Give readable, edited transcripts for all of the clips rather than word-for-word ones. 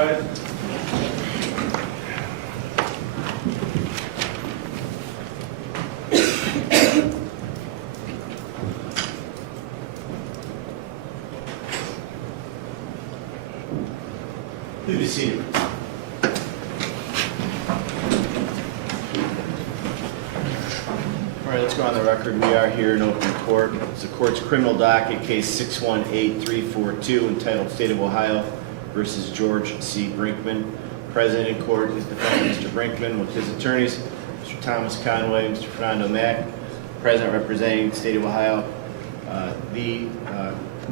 rise. Please be seated. All right, let's go on the record. We are here in open court. It's the court's criminal docket, case 618342, entitled State of Ohio versus George C. Brinkman. Present in court is defendant Mr. Brinkman with his attorneys, Mr. Thomas Conway, Mr. Fernando Mack. Present representing the State of Ohio, the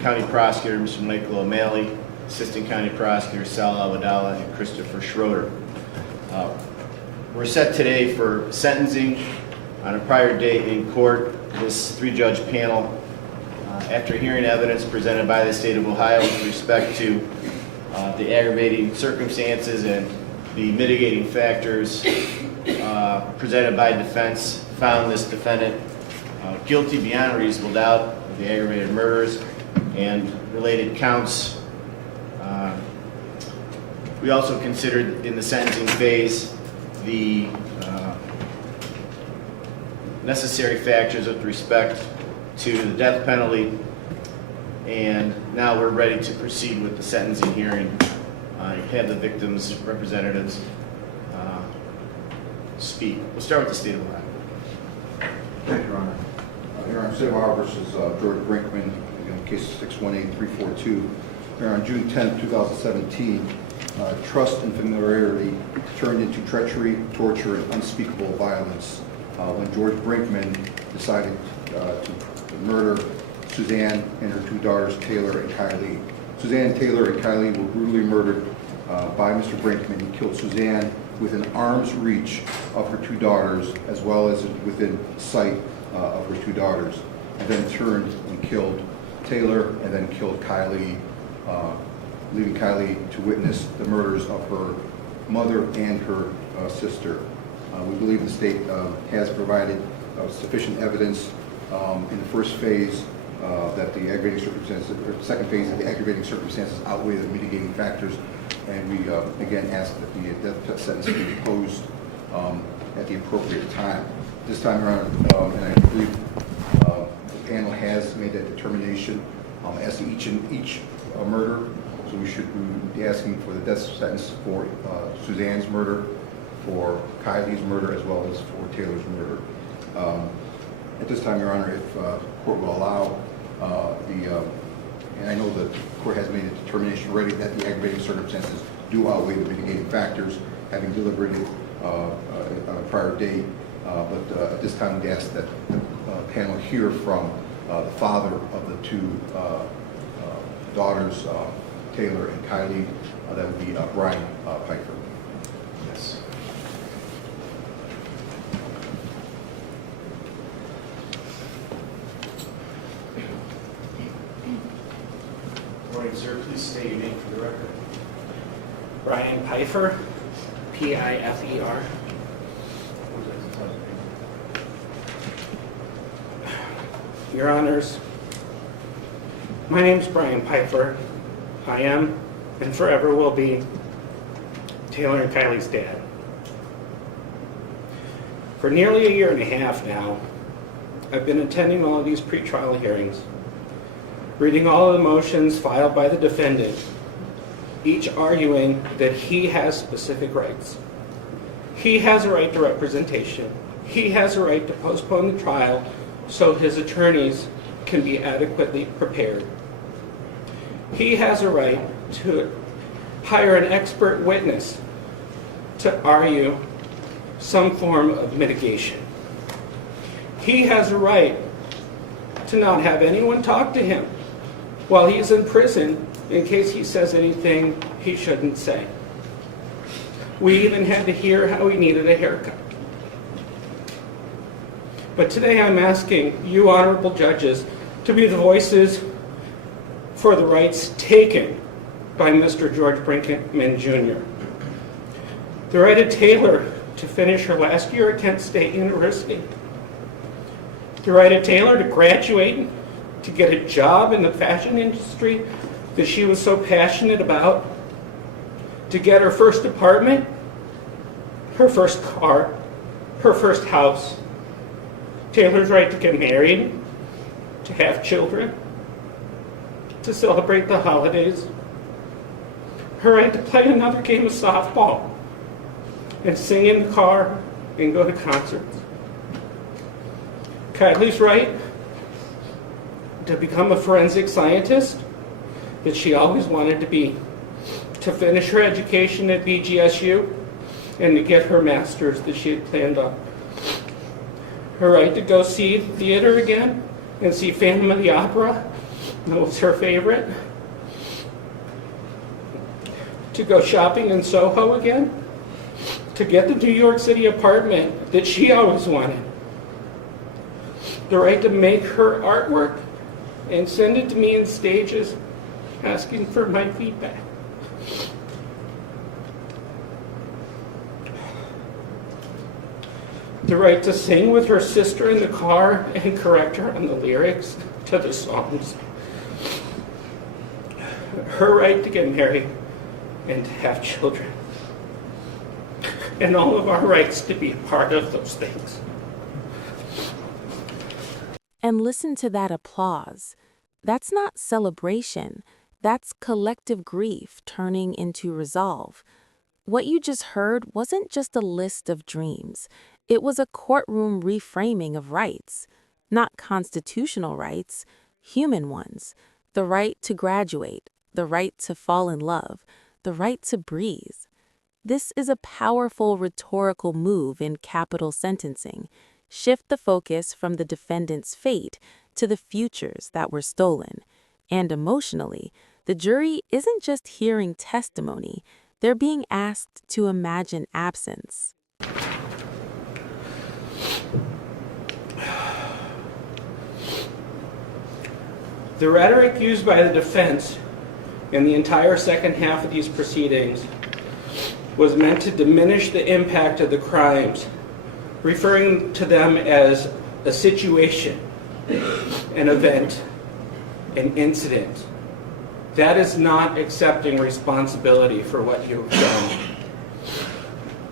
County Prosecutor, Mr. Michael O'Malley, Assistant County Prosecutor Sal Awadala, and Christopher Schroeder. We're set today for sentencing. On a prior date in court, this three-judge panel, after hearing evidence presented by the State of Ohio with respect to the aggravating circumstances and the mitigating factors presented by defense, found this defendant guilty beyond reasonable doubt of the aggravated murders and related counts. We also considered in the sentencing phase the necessary factors with respect to the death penalty, and now we're ready to proceed with the sentencing hearing. Have the victims' representatives speak. We'll start with the State of Ohio. Thank you, Your Honor. Your Honor, State of Ohio versus George Brinkman, again, case 618342. Here on June 10, 2017, trust and familiarity turned into treachery, torture, and unspeakable violence when George Brinkman decided to murder Suzanne and her two daughters, Taylor and Kylie. Suzanne, Taylor, and Kylie were brutally murdered by Mr. Brinkman. He killed Suzanne within arm's reach of her two daughters, as well as within sight of her two daughters, and then turned and killed Taylor, and then killed Kylie, leaving Kylie to witness the murders of her mother and her sister. We believe the state has provided sufficient evidence in the first phase that the aggravating circumstances, or second phase, that the aggravating circumstances outweigh the mitigating factors, and we again ask that the death sentence be imposed at the appropriate time. This time around, and I believe the panel has made that determination as to each murder. So we should be asking for the death sentence for Suzanne's murder, for Kylie's murder, as well as for Taylor's murder. At this time, Your Honor, if the court will allow and I know the court has made a determination already that the aggravating circumstances do outweigh the mitigating factors, having deliberated on a prior date. But at this time, we ask that the panel hear from the father of the two daughters, Taylor and Kylie. That would be Brian Pfeiffer. Yes. Morning, sir. Please state your name for the record. Brian Pfeiffer, P-I-F-E-R. Your Honors, my name's Brian Pfeiffer. I am, and forever will be, Taylor and Kylie's dad. For nearly a year and a half now, I've been attending all of these pretrial hearings, reading all of the motions filed by the defendant, each arguing that he has specific rights. He has a right to representation. He has a right to postpone the trial so his attorneys can be adequately prepared. He has a right to hire an expert witness to argue some form of mitigation. He has a right to not have anyone talk to him while he's in prison in case he says anything he shouldn't say. We even had to hear how he needed a haircut. But today I'm asking you, honorable judges, to be the voices for the rights taken by Mr. George Brinkman Jr. The right of Taylor to finish her last year at Kent State University. The right of Taylor to graduate, to get a job in the fashion industry that she was so passionate about. to get her first apartment, her first car, her first house. Taylor's right to get married, to have children, to celebrate the holidays. Her right to play another game of softball and sing in the car and go to concerts. Kylie's right to become a forensic scientist that she always wanted to be, to finish her education at BGSU, and to get her master's that she had planned on. Her right to go see theater again and see Phantom of the Opera, that was her favorite. To go shopping in Soho again. To get the New York City apartment that she always wanted. The right to make her artwork and send it to me in stages, asking for my feedback. The right to sing with her sister in the car and correct her on the lyrics to the songs. Her right to get married and to have children. And all of our rights to be a part of those things. And listen to that applause. That's not celebration. That's collective grief turning into resolve. What you just heard wasn't just a list of dreams. It was a courtroom reframing of rights. Not constitutional rights, human ones. The right to graduate, the right to fall in love, the right to breathe. This is a powerful rhetorical move in capital sentencing. Shift the focus from the defendant's fate to the futures that were stolen. And emotionally, the jury isn't just hearing testimony, they're being asked to imagine absence. The rhetoric used by the defense in the entire second half of these proceedings was meant to diminish the impact of the crimes, referring to them as a situation, an event, an incident. That is not accepting responsibility for what you've done.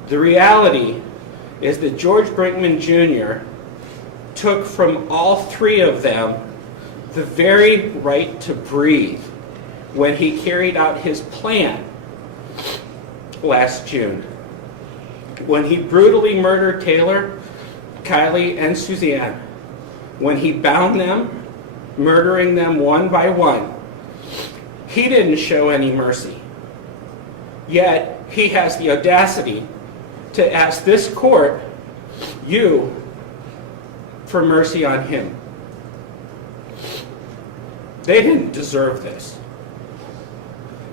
The reality is that George Brinkman Jr. took from all three of them the very right to breathe when he carried out his plan last June. When he brutally murdered Taylor, Kylie, and Suzanne, when he bound them, murdering them one by one, he didn't show any mercy. Yet, he has the audacity to ask this court, you, for mercy on him. They didn't deserve this.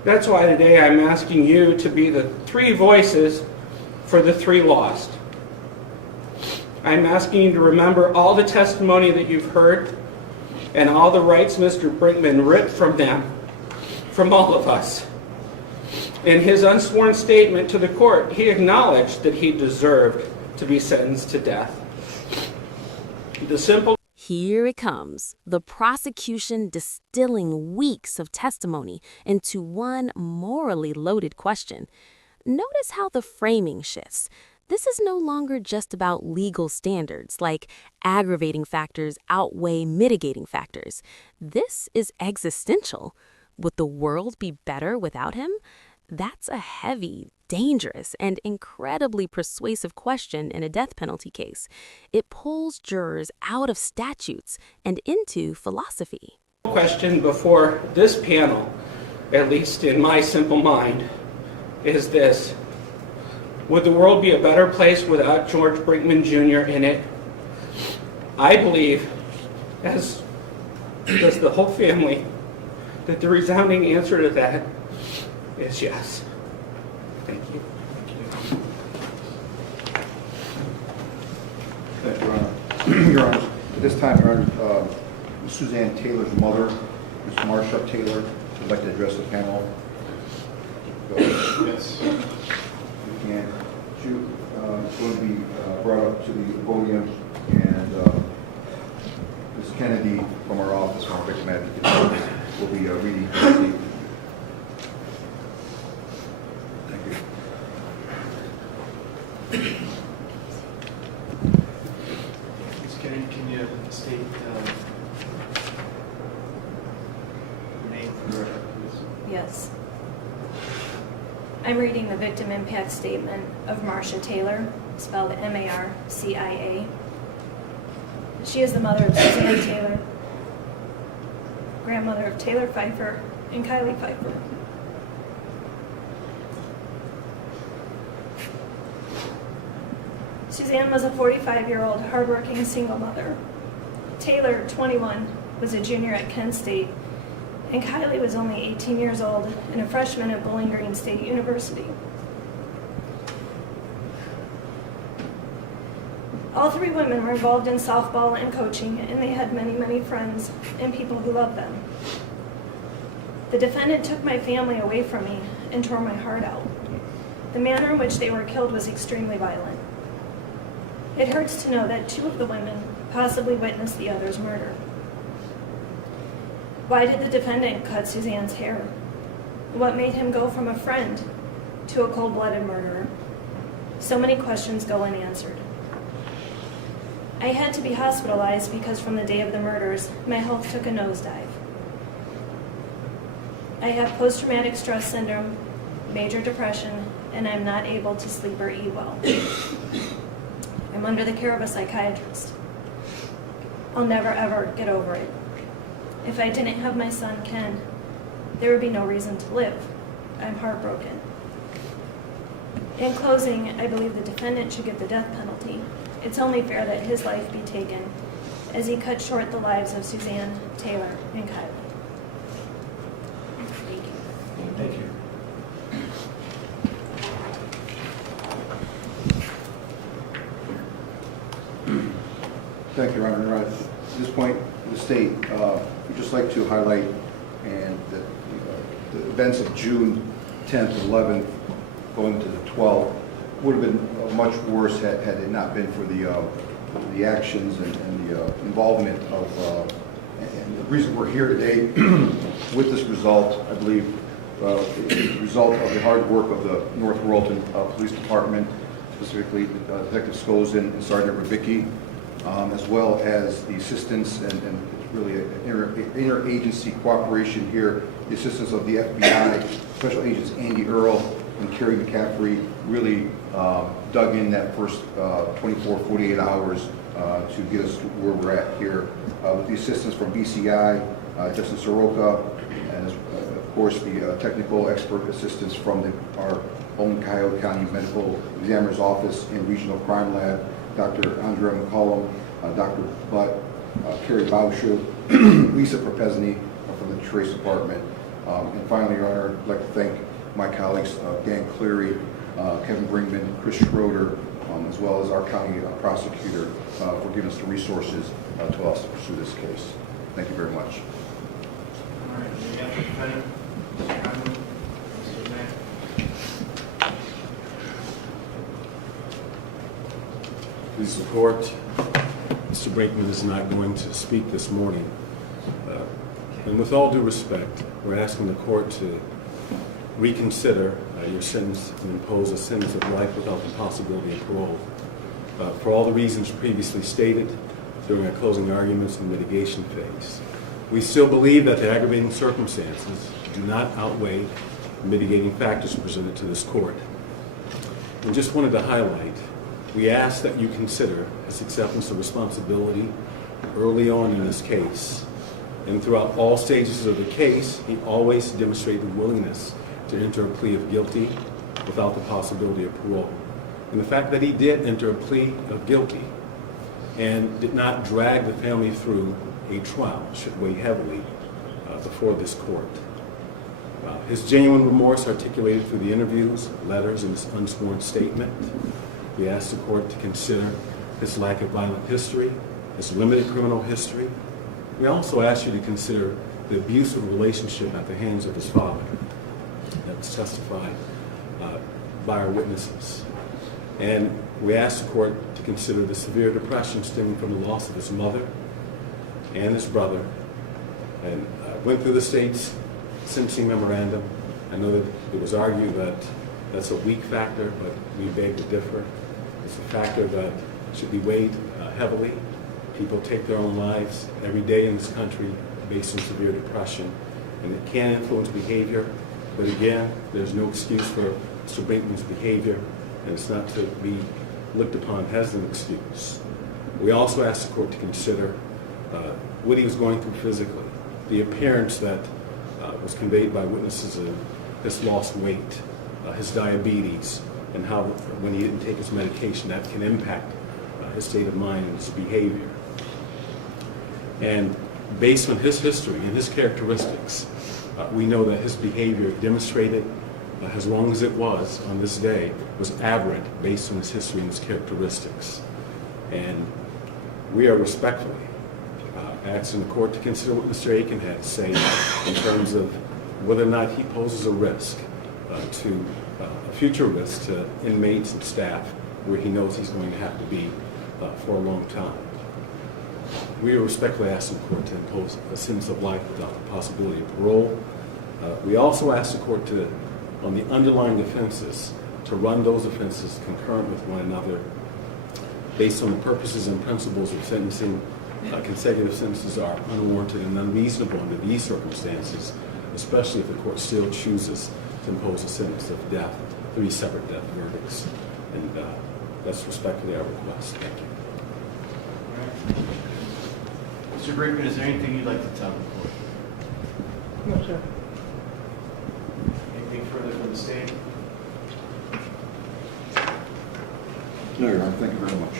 That's why today I'm asking you to be the three voices for the three lost. I'm asking you to remember all the testimony that you've heard and all the rights Mr. Brinkman ripped from them, from all of us. In his unsworn statement to the court, he acknowledged that he deserved to be sentenced to death. The simple Here it comes, the prosecution distilling weeks of testimony into one morally loaded question. Notice how the framing shifts. This is no longer just about legal standards, like aggravating factors outweigh mitigating factors. This is existential. Would the world be better without him? That's a heavy, dangerous, and incredibly persuasive question in a death penalty case. It pulls jurors out of statutes and into philosophy. question before this panel, at least in my simple mind, is this. Would the world be a better place without George Brinkman Jr. in it? I believe, as does the whole family, that the resounding answer to that is yes. Thank you. Thank you, Your Honor. Your Honor, at this time, Your Honor, Suzanne Taylor's mother, Ms. Marsha Taylor, would like to address the panel. Go ahead. Yes. And she's going to be brought up to the podium, and Ms. Kennedy from our office, from our victim advocate, will be reading the statement. Thank Yes. I'm reading the victim impact statement of Marcia Taylor, spelled M-A-R-C-I-A. She is the mother of Suzanne Taylor, grandmother of Taylor Pfeiffer and Kylie Pfeiffer. Suzanne was a 45-year-old hardworking single mother. Taylor, 21, was a junior at Kent State, and Kylie was only 18 years old and a freshman at Bowling Green State University. All three women were involved in softball and coaching, and they had many, many friends and people who loved them. The defendant took my family away from me and tore my heart out. The manner in which they were killed was extremely violent. It hurts to know that two of the women possibly witnessed the other's murder. Why did the defendant cut Suzanne's hair? What made him go from a friend to a cold-blooded murderer? So many questions go unanswered. I had to be hospitalized because from the day of the murders, my health took a nosedive. I have post-traumatic stress syndrome, major depression, and I'm not able to sleep or eat well. I'm under the care of a psychiatrist. I'll never ever get over it. If I didn't have my son, Ken, there would be no reason to live. I'm heartbroken. In closing, I believe the defendant should get the death penalty. It's only fair that his life be taken as he cut short the lives of Suzanne, Taylor, and Kylie. Thank you. Thank you. Thank you, Your Honor. At this point, the state would just like to highlight and that the events of June 10th, 11th, going to the 12th, would have been much worse had it not been for the actions and the involvement of, and the reason we're here today with this result, I believe, the result of the hard work of the North Royalton Police Department, specifically Detective Skozin and Sergeant Rubicki, as well as the assistance and really an interagency cooperation here, the assistance of the FBI, Special Agents Andy Earl and Kerry McCaffrey really dug in that first 24, 48 hours to get us to where we're at here. With the assistance from BCI, Justin Soroka, and of course the technical expert assistance from our own Cuyahoga County Medical Examiner's Office and Regional Crime Lab, Dr. Andrea McCollum, Dr. Butt, Kerry Bauscher, Lisa Propesny from the Trace Department. And finally, Your Honor, I'd like to thank my colleagues, Dan Cleary, Kevin Brinkman, Chris Schroeder, as well as our county prosecutor for giving us the resources to allow us to pursue this case. Thank you very much. All right, any other defendant? Mr. Conlon? Mr. Mack? Please support. Mr. Brinkman is not going to speak this morning. And with all due respect, we're asking the court to reconsider your sentence and impose a sentence of life without the possibility of parole. For all the reasons previously stated during our closing arguments and mitigation phase, we still believe that the aggravating circumstances do not outweigh the mitigating factors presented to this court. We just wanted to highlight, we ask that you consider his acceptance of responsibility early on in this case. And throughout all stages of the case, he always demonstrated the willingness to enter a plea of guilty without the possibility of parole. And the fact that he did enter a plea of guilty and did not drag the family through a trial should weigh heavily before this court. His genuine remorse articulated through the interviews, letters, and his unsworn statement. We ask the court to consider his lack of violent history, his limited criminal history. We also ask you to consider the abusive relationship at the hands of his father that was testified by our witnesses. And we ask the court to consider the severe depression stemming from the loss of his mother and his brother. And I went through the state's sentencing memorandum. I know that it was argued that that's a weak factor, but we beg to differ. It's a factor that should be weighed heavily. People take their own lives every day in this country based on severe depression. and it can influence behavior. But again, there's no excuse for Mr. Brinkman's behavior, and it's not to be looked upon as an excuse. We also asked the court to consider what he was going through physically, the appearance that was conveyed by witnesses of his lost weight, his diabetes, and how when he didn't take his medication that can impact his state of mind and his behavior. And based on his history and his characteristics, we know that his behavior demonstrated, as long as it was on this day, was aberrant based on his history and his characteristics. And we are respectfully asking the court to consider what Mr. Aiken had to say in terms of whether or not he poses a risk a future risk to inmates and staff where he knows he's going to have to be for a long time. We are respectfully asking the court to impose a sentence of life without the possibility of parole. We also ask the court to, on the underlying offenses, to run those offenses concurrent with one another based on the purposes and principles of sentencing. Consecutive sentences are unwarranted and unreasonable under these circumstances, especially if the court still chooses to impose a sentence of death, 3 separate death verdicts. And that's respectfully our request. Thank you. Mr. Brinkman, is there anything you'd like to tell the court? No, sir. Anything further from the state? No, Your Honor, thank you very much.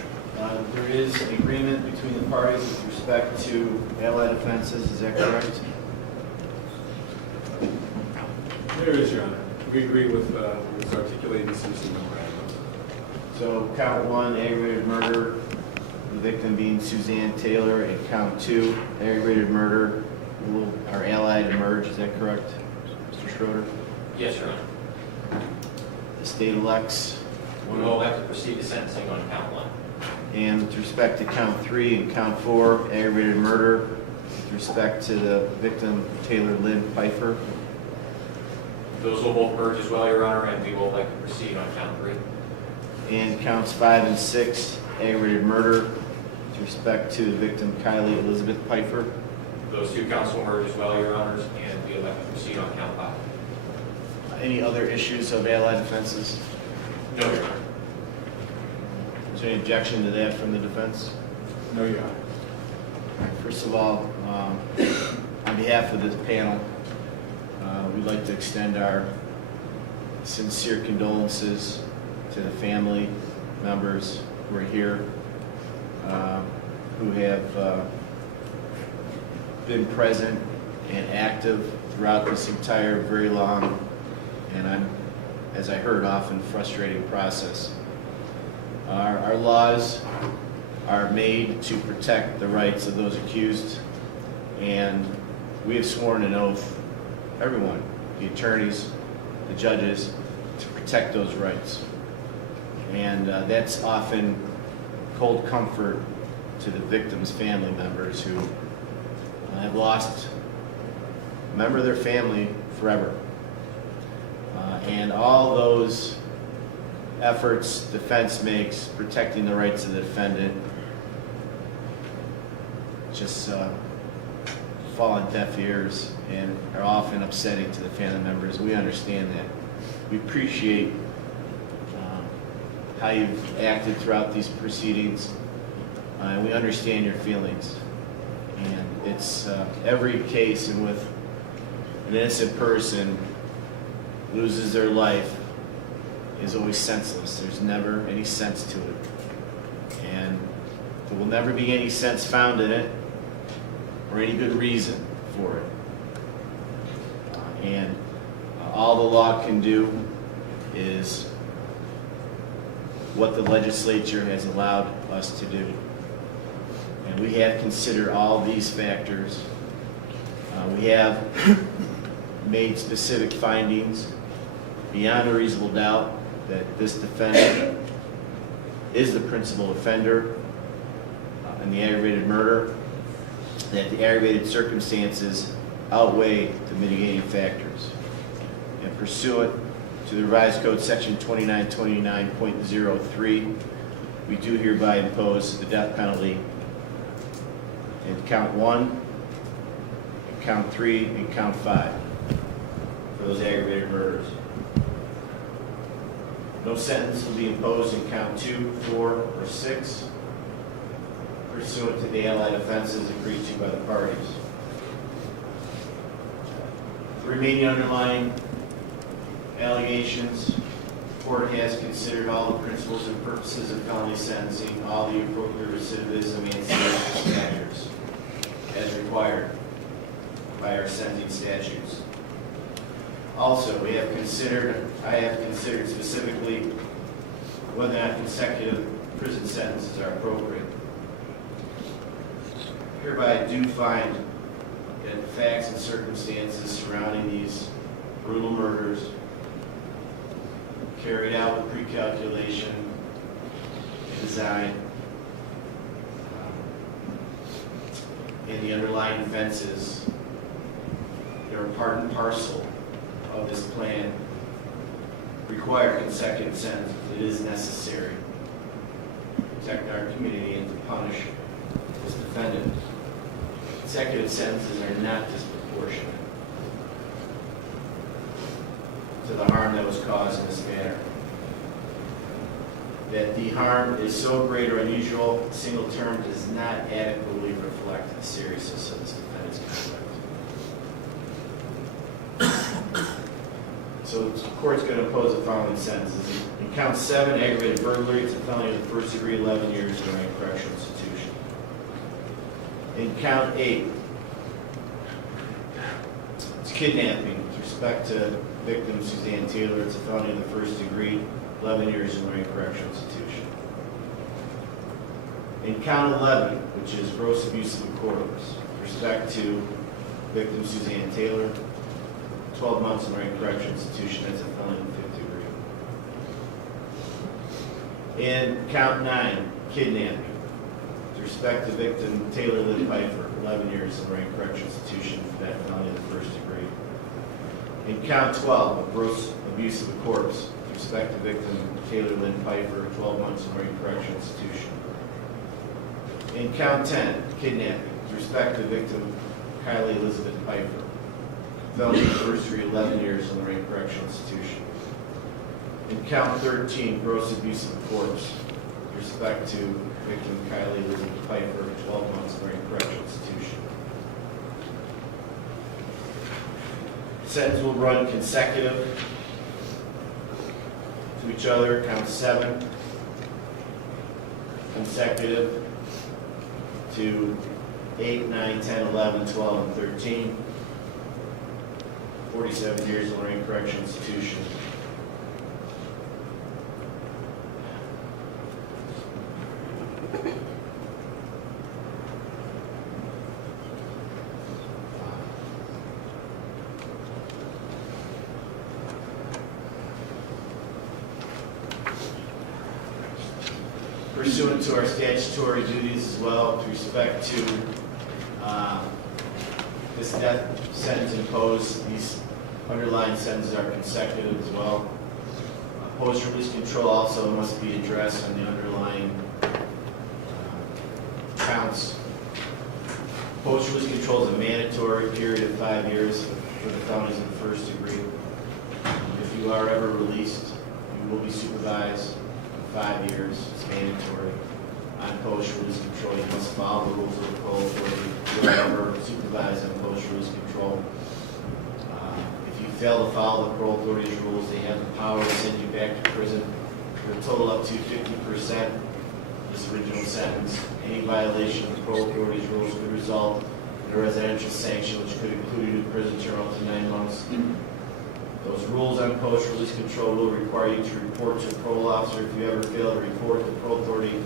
There is an agreement between the parties with respect to allied offenses, is that correct? There is, Your Honor. We agree with what's articulated in the sentencing memorandum. So count 1, aggravated murder, the victim being Suzanne Taylor, and count 2, aggravated murder, are allied and merged, is that correct, Mr. Schroeder? Yes, Your Honor. The state elects We will have to proceed to sentencing on count 1. And with respect to count 3 and count 4, aggravated murder, with respect to the victim Taylor Lynn Pfeiffer, Those will both merge as well, Your Honor, and we will like to proceed on count 3. and counts 5 and 6, aggravated murder, with respect to the victim Kylie Elizabeth Pfeiffer. Those 2 counts will merge as well, Your Honors, and we will like to proceed on count 5. Any other issues of allied offenses? No, Your Honor. Is there any objection to that from the defense? No, Your Honor. First of all, on behalf of this panel, we'd like to extend our sincere condolences to the family members who are here, who have been present and active throughout this entire very long and as I heard, often frustrating process. Our laws are made to protect the rights of those accused, and we have sworn an oath, everyone, the attorneys, the judges, to protect those rights. And that's often cold comfort to the victims' family members who have lost a member of their family forever. And all those efforts defense makes protecting the rights of the defendant just fall on deaf ears and are often upsetting to the family members. We understand that. We appreciate how you've acted throughout these proceedings, and we understand your feelings. And it's every case in which an innocent person loses their life is always senseless. There's never any sense to it. And there will never be any sense found in it or any good reason for it. And all the law can do is what the legislature has allowed us to do. And we have to consider all these factors. We have made specific findings beyond a reasonable doubt that this defendant is the principal offender in the aggravated murder, that the aggravated circumstances outweigh the mitigating factors. And pursuant to the revised code section 2929.03, we do hereby impose the death penalty in count 1, count 3, and count 5. for those aggravated murders. No sentence will be imposed in count 2, 4, or 6 pursuant to the allied offenses agreed to by the parties. The remaining underlying allegations, the court has considered all the principles and purposes of felony sentencing, all the appropriate recidivism and sentencing measures as required by our sentencing statutes. Also, I have considered specifically whether or not consecutive prison sentences are appropriate. Hereby I do find that the facts and circumstances surrounding these brutal murders carried out with pre-calculation and design, and the underlying offenses that are part and parcel of this plan require consecutive sentences. It is necessary to protect our community and to punish this defendant. Consecutive sentences are not disproportionate to the harm that was caused in this matter. That the harm is so great or unusual, a single term does not adequately reflect the seriousness of this defendant's conduct. So the court's going to impose the following sentences. In count 7, aggravated burglary, it's a felony of the first degree, 11 years in a correctional institution. In count 8, it's kidnapping with respect to victim Suzanne Taylor. It's a felony of the first degree, 11 years in a correctional institution. In count 11, which is gross abuse of a corpus, with respect to victim Suzanne Taylor, 12 months in a correctional institution. That's a felony of the fifth degree. In count 9, kidnapping. With respect to victim Taylor Lynn Pfeiffer, 11 years in a correctional institution for that felony of the first degree. In count 12, gross abuse of a corpse. With respect to victim Taylor Lynn Pfeiffer, 12 months in a correctional institution. In count 10, kidnapping. With respect to victim Kylie Elizabeth Pfeiffer, felony of the first degree, 11 years in a correctional institution. In count 13, gross abuse of a corpse. With respect to victim Kylie Elizabeth Pfeiffer, 12 months in a correctional institution. Sentence will run consecutive to each other. Count 7, consecutive to 8, 9, 10, 11, 12, and 13. 47 years in Lorraine Correctional Institution. Pursuant to our statutory duties as well, with respect to this death sentence imposed, these underlying sentences are consecutive as well. Post-release control also must be addressed on the underlying counts. Post-release control is a mandatory period of 5 years for the felonies in the first degree. If you are ever released, you will be supervised for 5 years. It's mandatory. On post-release control, you must follow the rules of the parole authority. If you are ever supervised on post-release control, if you fail to follow the parole authority's rules, they have the power to send you back to prison for a total up to 50% of this original sentence. Any violation of the parole authority's rules could result in a residential sanction, which could include a new prison term up to 9 months. Those rules on post-release control will require you to report to a parole officer. If you ever fail to report, the parole authority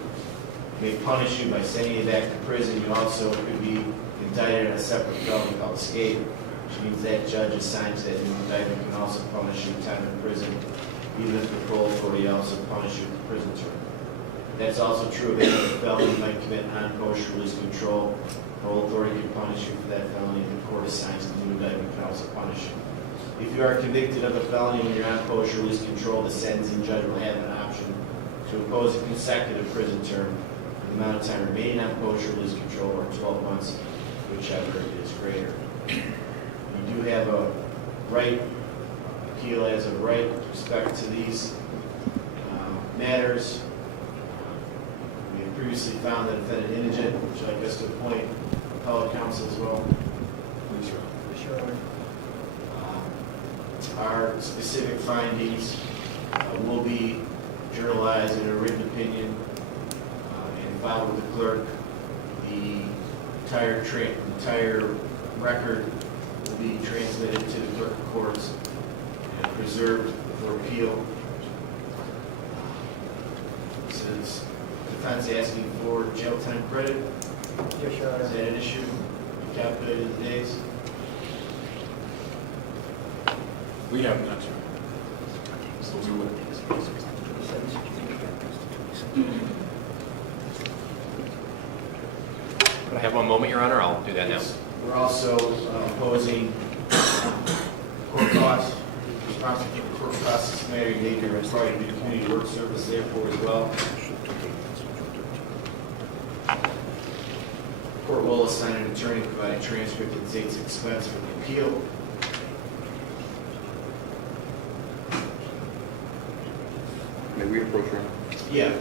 may punish you by sending you back to prison. You also could be indicted on a separate felony called escape, which means that judge assigned to that new indictment can also punish you with time in prison, even if the parole authority also punishes you with a prison term. That's also true of any felony you might commit on post-release control. The parole authority can punish you for that felony, and the court assigns the new indictment can also punish you. If you are convicted of a felony when you're on post-release control, the sentencing judge will have an option to impose a consecutive prison term for the amount of time remaining on post-release control, or 12 months, whichever is greater. You do have a right appeal as of right with respect to these matters. We have previously found the defendant indigent. Would you like us to appoint appellate counsel as well? Our specific findings will be journalized in a written opinion and filed with the clerk. The entire record will be transmitted to the clerk of courts and preserved for appeal. Since the defense asking for jail time credit, is that an issue? Calculated the days? We have not, sir. So we would. Could I have one moment, Your Honor? I'll do that now. We're also imposing court costs, responsible for court costs, this matter, you need as part of the community work service therefore as well. Court will assign an attorney to provide a transcript at the state's expense for the appeal. May we approach her? Yeah.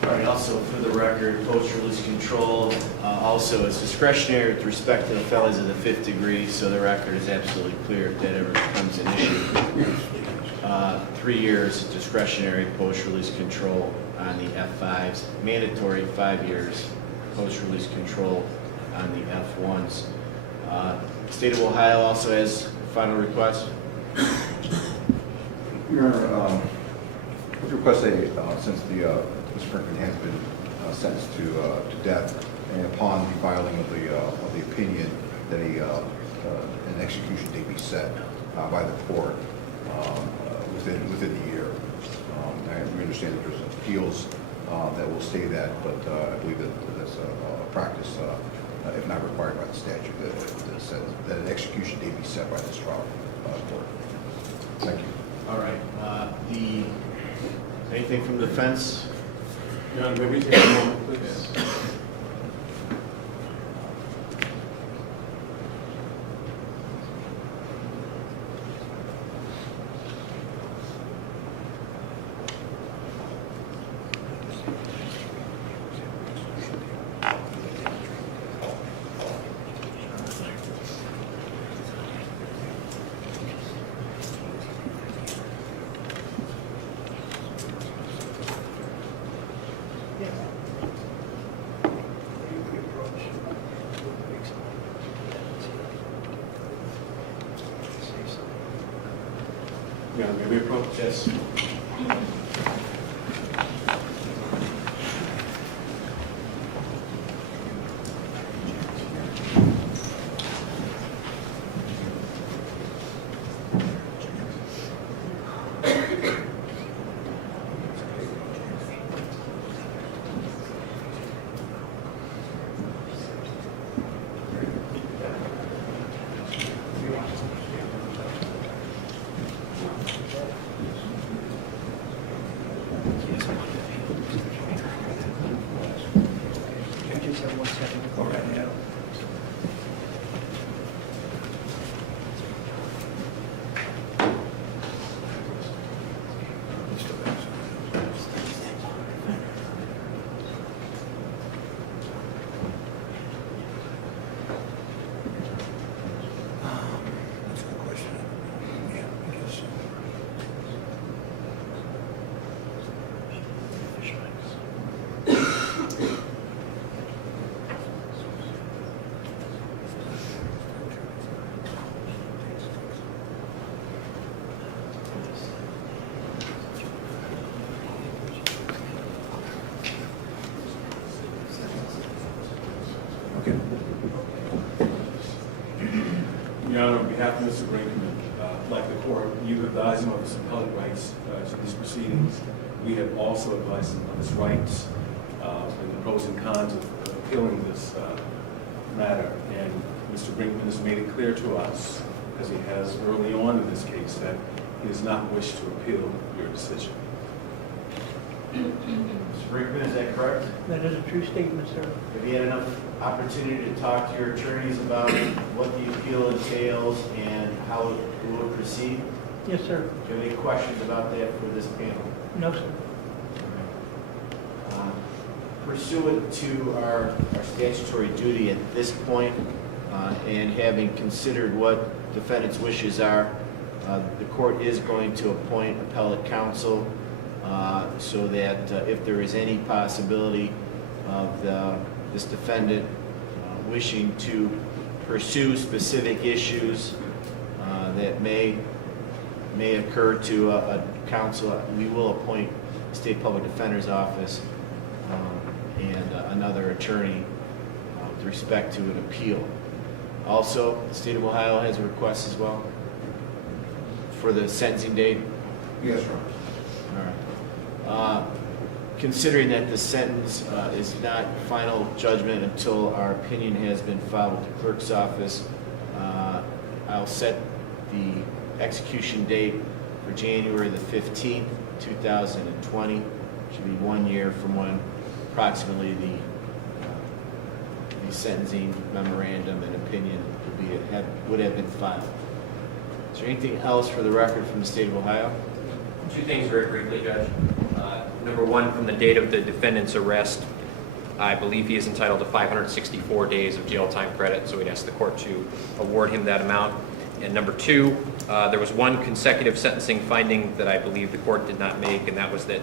All right, also for the record, post-release control also is discretionary with respect to the felons of the 5th degree, so the record is absolutely clear if that ever becomes an issue. 3 years discretionary post-release control on the F5s, mandatory 5 years post-release control on the F1s. State of Ohio also has final request. Your Honor, would request since the Mr. Brinkman has been sentenced to death, and upon the filing of the opinion, that an execution date be set by the court within the year. And we understand that there's appeals that will stay that, but I believe that that's a practice, if not required by the statute, that an execution date be set by this trial court. Thank you. All right. Anything from the defense? Your Honor, may we take a moment, please? Your Honor, may we approach? Yes. Your Honor, on behalf of Mr. Brinkman, like the court, you advise him of his appellate rights to these proceedings. We have also advised him of his rights and the pros and cons of appealing this matter. And Mr. Brinkman has made it clear to us, as he has early on in this case, that he does not wish to appeal your decision. Mr. Brinkman, is that correct? That is a true statement, sir. Have you had enough opportunity to talk to your attorneys about what the appeal entails and how it will proceed? Yes, sir. Do you have any questions about that for this panel? No, sir. Pursuant to our statutory duty at this point, and having considered what defendant's wishes are, the court is going to appoint appellate counsel so that if there is any possibility of this defendant wishing to pursue specific issues that may occur to a counsel, we will appoint the State Public Defender's Office and another attorney with respect to an appeal. Also, the State of Ohio has a request as well for the sentencing date. Yes, Your Honor. All right. Considering that the sentence is not final judgment until our opinion has been filed with the clerk's office, I'll set the execution date for January the 15th, 2020. Should be 1 year from when approximately the sentencing memorandum and opinion would have been filed. Is there anything else for the record from the State of Ohio? Two things very briefly, Judge. Number one, from the date of the defendant's arrest, I believe he is entitled to 564 days of jail time credit, so we'd ask the court to award him that amount. And number two, there was one consecutive sentencing finding that I believe the court did not make, and that was that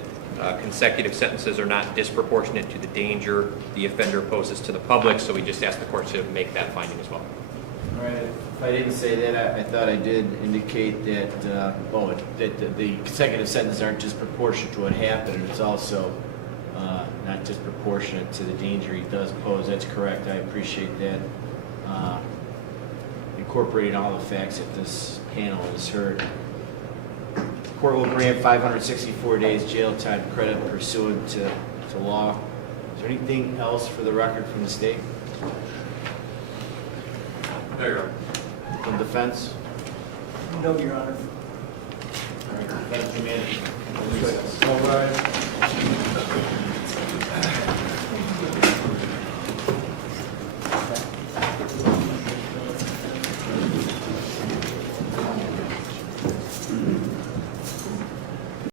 consecutive sentences are not disproportionate to the danger the offender poses to the public, so we just ask the court to make that finding as well. All right. If I didn't say that, I thought I did indicate that, that the consecutive sentences aren't just proportionate to what happened, it's also not just proportionate to the danger he does pose. That's correct. I appreciate that. Incorporating all the facts that this panel has heard. The court will grant 564 days jail time credit pursuant to law. Is there anything else for the record from the state? No, Your Honor. From defense? No, Your Honor. All right, defense, you may. All right.